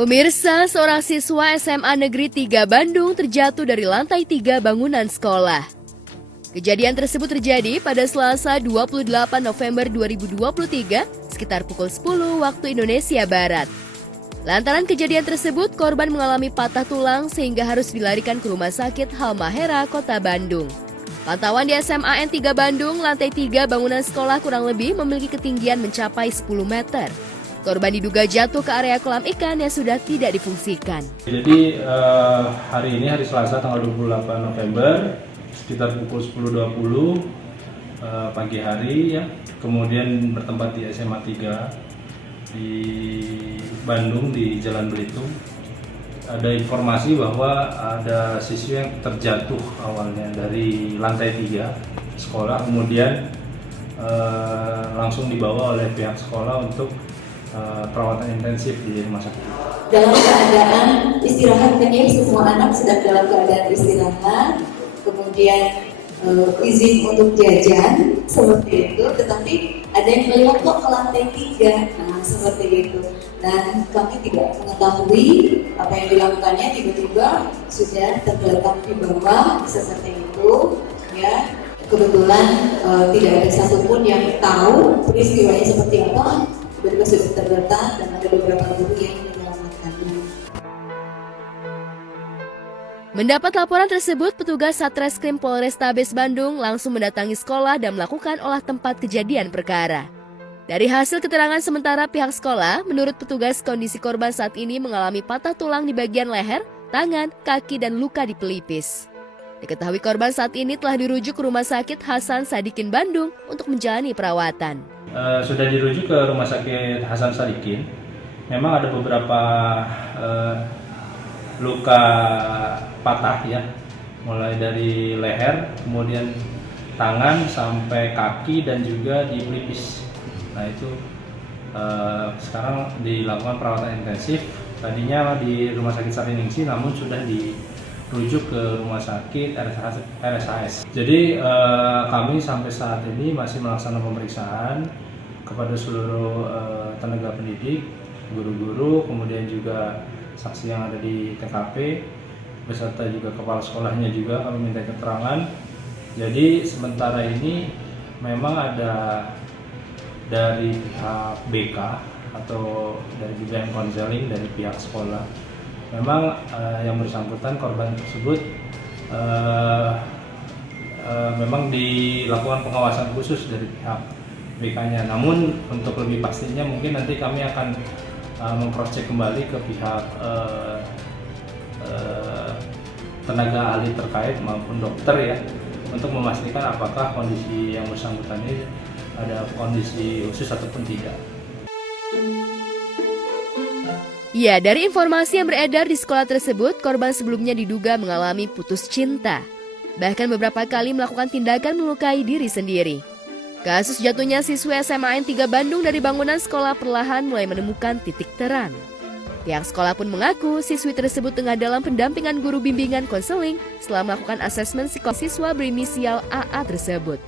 Pemirsa, seorang siswa SMA Negeri 3 Bandung terjatuh dari lantai 3 bangunan sekolah. Kejadian tersebut terjadi pada Selasa 28 November 2023 sekitar pukul 10 waktu Indonesia Barat. Lantaran kejadian tersebut, korban mengalami patah tulang sehingga harus dilarikan ke Rumah Sakit Halmahera, Kota Bandung. Pantauan di SMA N3 Bandung, lantai 3 bangunan sekolah kurang lebih memiliki ketinggian mencapai 10 meter. Korban diduga jatuh ke area kolam ikan yang sudah tidak difungsikan. Jadi hari ini, hari Selasa tanggal 28 November, sekitar pukul 10.20 pagi hari ya, kemudian bertempat di SMA 3 di Bandung di Jalan Belitung. Ada informasi bahwa ada siswa yang terjatuh awalnya dari lantai 3 sekolah, kemudian langsung dibawa oleh pihak sekolah untuk perawatan intensif di rumah sakit. Dalam keadaan istirahat, kan ya, semua anak sedang dalam keadaan istirahat, kemudian izin untuk jajan seperti itu, tetapi ada yang melihat kok ke lantai 3, nah seperti itu. Dan kami tidak mengetahui apa yang dilakukannya, tiba-tiba sudah tergeletak di bawah seperti itu, ya. Kebetulan tidak ada satupun yang tahu peristiwanya seperti apa. Tiba-tiba sudah tergeletak dan ada beberapa guru yang menyelamatkannya. Mendapat laporan tersebut, petugas Satreskrim Polrestabes Bandung langsung mendatangi sekolah dan melakukan olah tempat kejadian perkara. Dari hasil keterangan sementara pihak sekolah, menurut petugas kondisi korban saat ini mengalami patah tulang di bagian leher, tangan, kaki, dan luka di pelipis. Diketahui korban saat ini telah dirujuk ke Rumah Sakit Hasan Sadikin Bandung untuk menjalani perawatan. Sudah dirujuk ke Rumah Sakit Hasan Sadikin. Memang ada beberapa luka patah ya, mulai dari leher, kemudian tangan sampai kaki dan juga di pelipis. Nah itu sekarang dilakukan perawatan intensif. Tadinya di Rumah Sakit Sariningsi, namun sudah dirujuk ke Rumah Sakit RSHS. Jadi kami sampai saat ini masih melaksanakan pemeriksaan kepada seluruh tenaga pendidik, guru-guru, kemudian juga saksi yang ada di TKP, beserta juga kepala sekolahnya juga kami minta keterangan. Jadi sementara ini memang ada dari pihak BK atau dari bimbingan konseling dari pihak sekolah. Memang yang bersangkutan korban tersebut memang dilakukan pengawasan khusus dari pihak BK-nya. Namun untuk lebih pastinya mungkin nanti kami akan mengcross-check kembali ke pihak tenaga ahli terkait maupun dokter ya, untuk memastikan apakah kondisi yang bersangkutan ini ada kondisi khusus ataupun tidak. Ya, dari informasi yang beredar di sekolah tersebut, korban sebelumnya diduga mengalami putus cinta. Bahkan beberapa kali melakukan tindakan melukai diri sendiri. Kasus jatuhnya siswa SMA N3 Bandung dari bangunan sekolah perlahan mulai menemukan titik terang. Pihak sekolah pun mengaku siswi tersebut tengah dalam pendampingan guru bimbingan konseling setelah melakukan asesmen psikosiswa berinisial AA tersebut.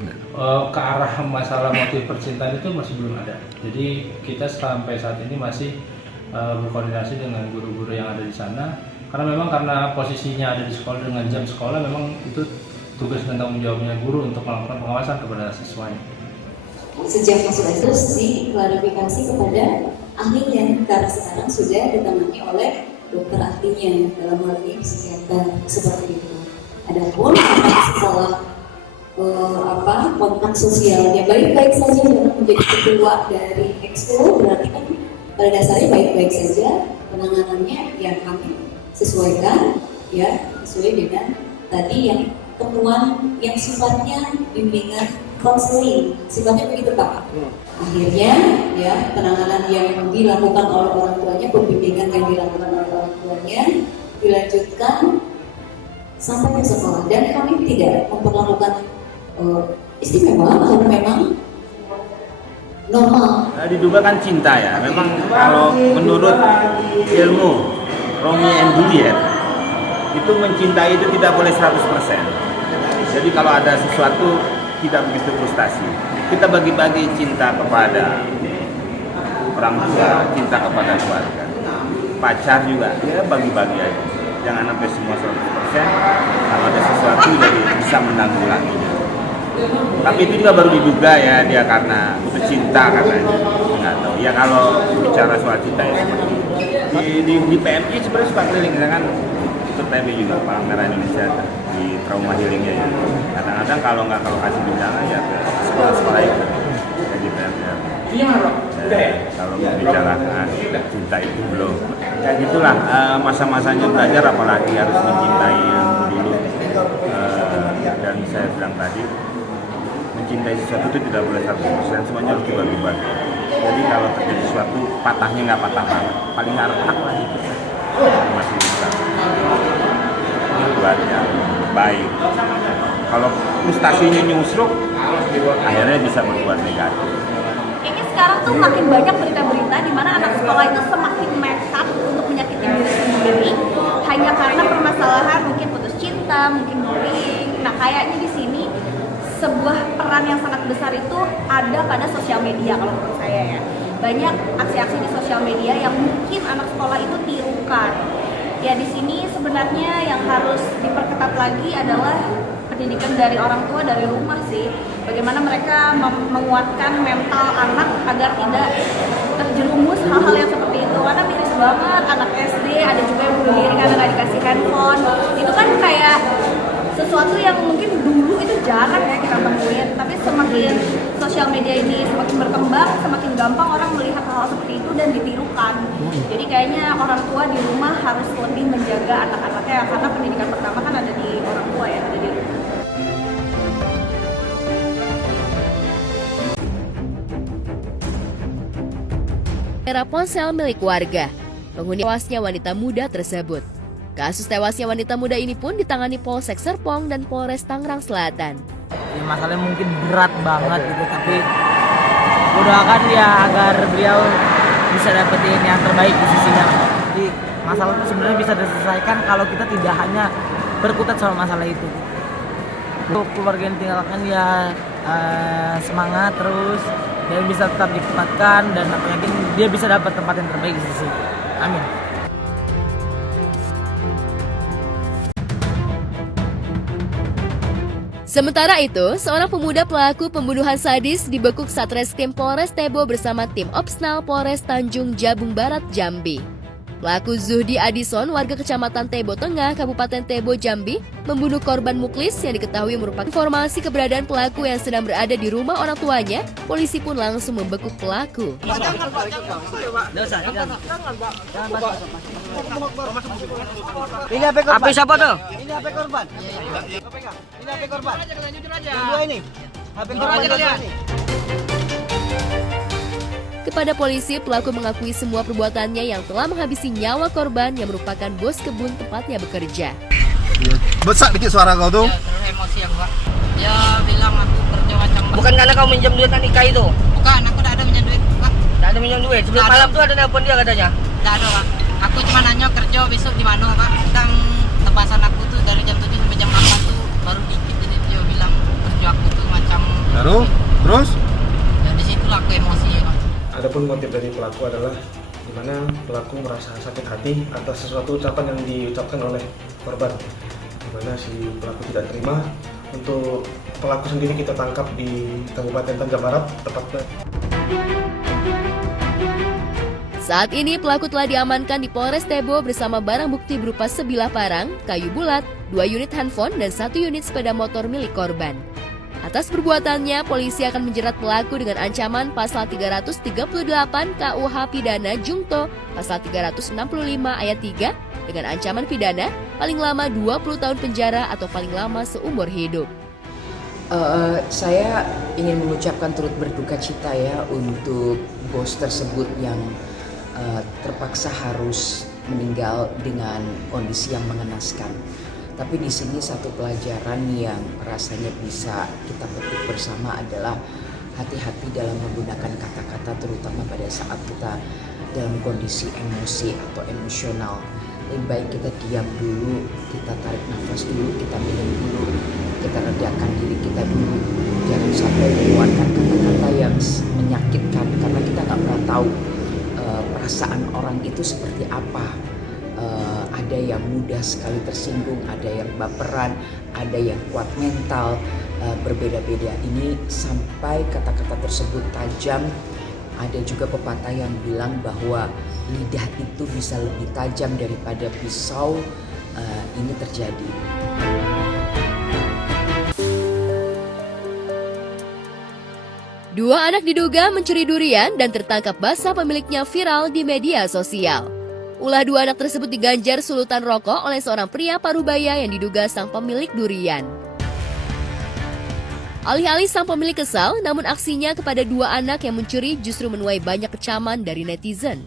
Ke arah masalah motif percintaan itu masih belum ada. Jadi kita sampai saat ini masih berkoordinasi dengan guru-guru yang ada di sana, karena memang karena posisinya ada di sekolah dengan jam sekolah, memang itu tugas dan tanggung jawabnya guru untuk melakukan pengawasan kepada siswanya. Sejak masuk terus diklarifikasi kepada ahlinya, karena sekarang sudah ditangani oleh dokter ahlinya, dalam hal ini psikiater seperti itu. Adapun setelah kontak sosialnya baik-baik saja dan menjadi ketua dari ekskul, berarti kan pada dasarnya baik-baik saja, penanganannya yang kami sesuaikan ya, sesuai dengan tadi yang temuan yang sifatnya bimbingan konseling, sifatnya begitu Pak. Akhirnya ya, penanganan yang dilakukan oleh orang tuanya, pembimbingan yang dilakukan oleh orang tuanya dilanjutkan sampai ke sekolah, dan kami tidak memperlakukan istimewa karena memang normal. Diduga kan cinta ya, memang kalau menurut ilmu Romeo and Juliet itu mencintai itu tidak boleh 100%. Jadi kalau ada sesuatu tidak begitu frustasi, kita bagi-bagi cinta kepada orang tua, cinta kepada keluarga. pacar juga, ya bagi-bagi aja. Jangan sampai semua 100%, kalau ada sesuatu jadi bisa menanggulanginya. Tapi itu juga baru diduga ya, dia karena putus cinta katanya. Nggak tahu. Ya kalau bicara soal cinta ya seperti itu. Di PMI sebenarnya suka keliling, kan ikut PMI juga, Palang Merah Indonesia di trauma healingnya ya. Kadang-kadang kalau kasih bencana ya ke sekolah-sekolah itu jadi PMI. Kalau membicarakan cinta itu belum. Kayak gitulah masa-masanya belajar, apalagi harus mencintai yang dulu. Dan saya bilang tadi, mencintai sesuatu itu tidak boleh 100%, semuanya harus dibagi-bagi. Jadi kalau terjadi sesuatu, patahnya nggak patah banget, paling nggak retak lah itu, masih bisa buat yang baik. Kalau frustasinya nyusruk, akhirnya bisa berbuat negatif. Kayaknya sekarang tuh makin banyak berita-berita di mana anak sekolah itu semakin nekat untuk menyakiti diri sendiri hanya karena permasalahan mungkin putus cinta, mungkin bullying. Nah, kayaknya di sini sebuah peran yang sangat besar itu ada pada sosial media kalau menurut saya ya. Banyak aksi-aksi di sosial media yang mungkin anak sekolah itu tirukan. Ya di sini sebenarnya yang harus diperketat lagi adalah pendidikan dari orang tua dari rumah sih. Bagaimana mereka menguatkan mental anak agar tidak terjerumus hal-hal yang seperti itu. Karena miris banget anak SD, ada juga yang bunuh diri karena nggak dikasih handphone. Itu kan kayak sesuatu yang mungkin dulu itu jarang ya kita temuin, tapi semakin sosial media ini semakin berkembang, semakin gampang orang melihat hal-hal seperti itu dan ditirukan. Jadi kayaknya orang tua di rumah harus lebih menjaga anak-anaknya, karena pendidikan pertama kan ada di orang tua ya, ada di rumah. Era ponsel milik warga, penghuni tewasnya wanita muda tersebut. Kasus tewasnya wanita muda ini pun ditangani Polsek Serpong dan Polres Tangerang Selatan. Ya, masalahnya mungkin berat banget gitu, tapi doakan ya agar beliau bisa dapetin yang terbaik di sisinya. Jadi masalah itu sebenarnya bisa diselesaikan kalau kita tidak hanya berkutat sama masalah itu. Untuk keluarga yang tinggalkan ya semangat terus dan bisa tetap ditempatkan, dan aku yakin dia bisa dapat tempat yang terbaik di sisi. Amin. Sementara itu, seorang pemuda pelaku pembunuhan sadis dibekuk Satreskrim Polres Tebo bersama tim Opsnal Polres Tanjung Jabung Barat, Jambi. Pelaku Zuhdi Adison, warga Kecamatan Tebo Tengah, Kabupaten Tebo, Jambi, membunuh korban Muklis yang diketahui merupakan informasi keberadaan pelaku yang sedang berada di rumah orang tuanya. Polisi pun langsung membekuk pelaku. Ini HP korban. HP siapa tuh? Ini HP korban. Ini HP korban. Yang dua ini. HP korban ini. Kepada polisi, pelaku mengakui semua perbuatannya yang telah menghabisi nyawa korban yang merupakan bos kebun tempatnya bekerja. Besar dikit suara kau tuh. Ya, terlalu emosi aku, Pak. Dia bilang aku kerja macam... Bukan karena kau minjem duit Anika itu? Bukan, aku tidak ada minjem duit, Pak. Tidak ada minjem duit. Sebelum malam tuh ada nelpon dia katanya. Tidak ada, Pak. Aku cuma nanya kerja besok di mana, Pak. Dan tebasan aku tuh dari jam 7 sampai jam 8 tuh baru dikit. Jadi dia bilang kerja aku tuh macam... Lalu, terus? Dan disitulah aku emosi, Pak. Adapun motif dari pelaku adalah di mana pelaku merasa sakit hati atas sesuatu ucapan yang diucapkan oleh korban, di mana si pelaku tidak terima. Untuk pelaku sendiri kita tangkap di Kabupaten Tangerang Barat, tepatnya. Saat ini pelaku telah diamankan di Polres Tebo bersama barang bukti berupa sebilah parang, kayu bulat, 2 unit handphone, dan 1 unit sepeda motor milik korban. Atas perbuatannya, polisi akan menjerat pelaku dengan ancaman pasal 338 KUH Pidana Jungto, pasal 365 ayat 3, dengan ancaman pidana paling lama 20 tahun penjara atau paling lama seumur hidup. Saya ingin mengucapkan turut berduka cita ya untuk bos tersebut yang terpaksa harus meninggal dengan kondisi yang mengenaskan. Tapi di sini satu pelajaran yang rasanya bisa kita petik bersama adalah hati-hati dalam menggunakan kata-kata, terutama pada saat kita dalam kondisi emosi atau emosional. Lebih baik kita diam dulu, kita tarik nafas dulu, kita minum dulu, kita redakan diri kita dulu. Jangan sampai mengeluarkan kata-kata yang menyakitkan, karena kita nggak pernah tahu perasaan orang itu seperti apa. Ada yang mudah sekali tersinggung, ada yang baperan, ada yang kuat mental, berbeda-beda. Ini sampai kata-kata tersebut tajam. Ada juga pepatah yang bilang bahwa lidah itu bisa lebih tajam daripada pisau. Ini terjadi. Dua anak diduga mencuri durian dan tertangkap basah pemiliknya viral di media sosial. Ulah dua anak tersebut diganjar sulutan rokok oleh seorang pria Parubaya yang diduga sang pemilik durian. Alih-alih sang pemilik kesal, namun aksinya kepada dua anak yang mencuri justru menuai banyak kecaman dari netizen.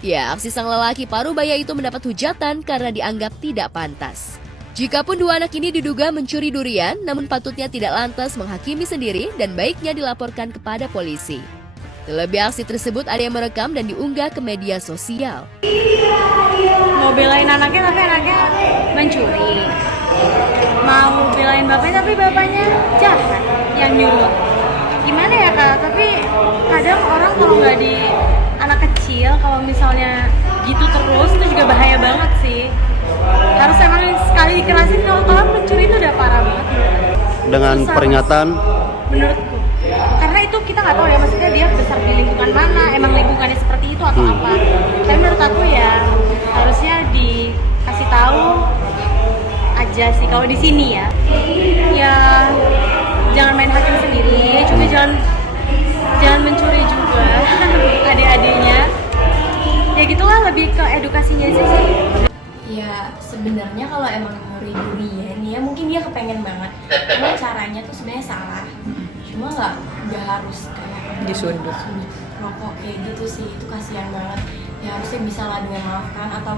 Ya, aksi sang lelaki Parubaya itu mendapat hujatan karena dianggap tidak pantas. Jikapun dua anak ini diduga mencuri durian, namun patutnya tidak lantas menghakimi sendiri dan baiknya dilaporkan kepada polisi. Terlebih aksi tersebut ada yang merekam dan diunggah ke media sosial. Mau belain anaknya tapi anaknya mencuri. Mau belain bapaknya tapi bapaknya jahat yang nyuruh. Gimana ya Kak? Tapi kadang orang kalau nggak di anak kecil, kalau misalnya gitu terus itu juga bahaya banget sih. Harus emang sekali dikerasin, kalau mencuri itu udah parah banget. Dengan susah, peringatan menurutku. Karena itu kita nggak tahu ya, maksudnya dia besar di lingkungan mana, emang lingkungannya seperti itu atau apa. Tapi menurut aku ya harusnya dikasih tahu aja sih kalau di sini ya. Ya jangan main hakim sendiri, juga jangan mencuri juga adik-adiknya. Ya gitulah, lebih ke edukasinya aja sih. Ya sebenarnya kalau emang nyuri durian ya mungkin dia kepengen banget, cuma caranya tuh sebenarnya salah. Cuma nggak harus kayak disundut rokok kayak gitu sih, itu kasihan banget. Ya harusnya bisa lah dengan maafkan, atau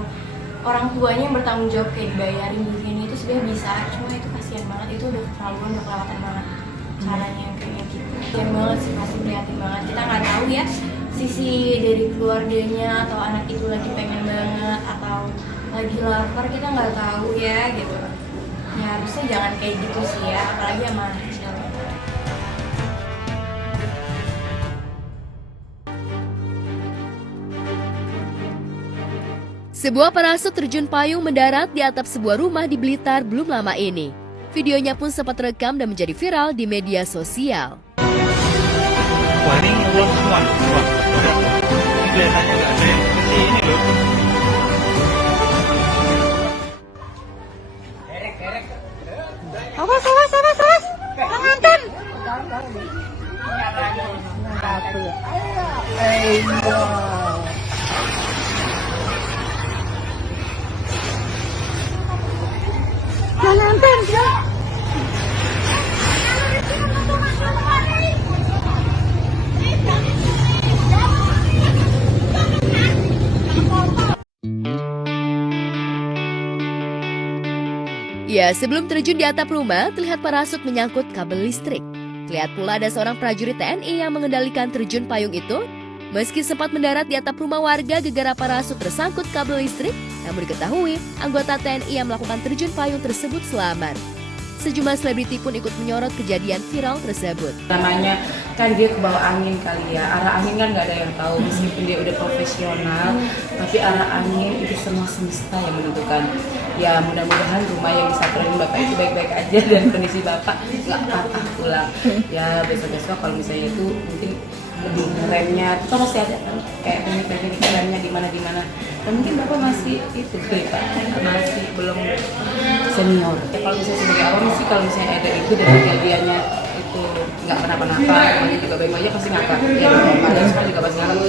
orang tuanya yang bertanggung jawab kayak dibayarin durian itu sebenarnya bisa. Cuma itu kasihan banget, itu udah keterlaluan, udah kelewatan banget caranya yang kayak gitu. Kasihan banget sih, pasti prihatin banget. Kita nggak tahu ya sisi dari keluarganya, atau anak itu lagi pengen banget atau lagi lapar, kita nggak tahu ya gitu. Ya harusnya jangan kayak gitu sih ya, apalagi sama anak kecil. Sebuah parasut terjun payung mendarat di atap sebuah rumah di Blitar belum lama ini. Videonya pun sempat terekam dan menjadi viral di media sosial. Wah, ini ngeblok semua. Ini kelihatannya nggak ada yang seperti ini loh. Awas, pengantin. Ya, sebelum terjun di atap rumah, terlihat parasut menyangkut kabel listrik. Terlihat pula ada seorang prajurit TNI yang mengendalikan terjun payung itu. Meski sempat mendarat di atap rumah warga gegara parasut tersangkut kabel listrik, namun diketahui anggota TNI yang melakukan terjun payung tersebut selamat. Sejumlah selebriti pun ikut menyorot kejadian viral tersebut. Namanya kan dia ke bawah angin kali ya, arah angin kan nggak ada yang tahu, meskipun dia udah profesional, tapi arah angin itu semua semesta yang menentukan. Ya mudah-mudahan rumah yang disaperin bapak itu baik-baik aja dan kondisi bapak nggak patah tulang. Ya besok-besok kalau misalnya itu mungkin lebih remnya, itu masih ada kan kayak teknik remnya di mana. Dan mungkin bapak masih itu pak, masih belum senior. Ya, kalau misalnya sebagai awam sih, kalau misalnya ada itu dan kejadiannya itu nggak kenapa-napa, rumahnya juga baik aja pasti ngakak. Ya ada semua juga pasti ngakak.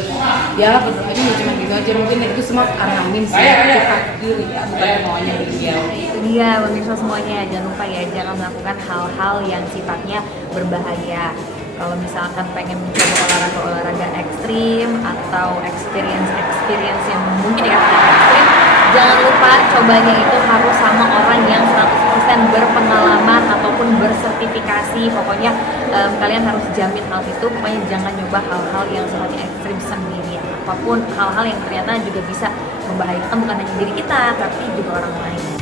Ya berdoanya cuma gitu aja, mungkin itu semua arah angin sih, itu takdir ya, bukan maunya beliau. Iya, pemirsa semuanya jangan lupa ya, jangan melakukan hal-hal yang sifatnya berbahaya. Kalau misalkan pengen mencoba olahraga ekstrim atau experience yang mungkin dikatakan ekstrim, jangan lupa cobanya itu harus sama orang yang 100% berpengalaman ataupun bersertifikasi. Pokoknya kalian harus jamin hal itu. Pokoknya jangan nyoba hal-hal yang sifatnya ekstrim sendiri. Apapun hal-hal yang ternyata juga bisa membahayakan bukan hanya diri kita, tapi juga orang lain.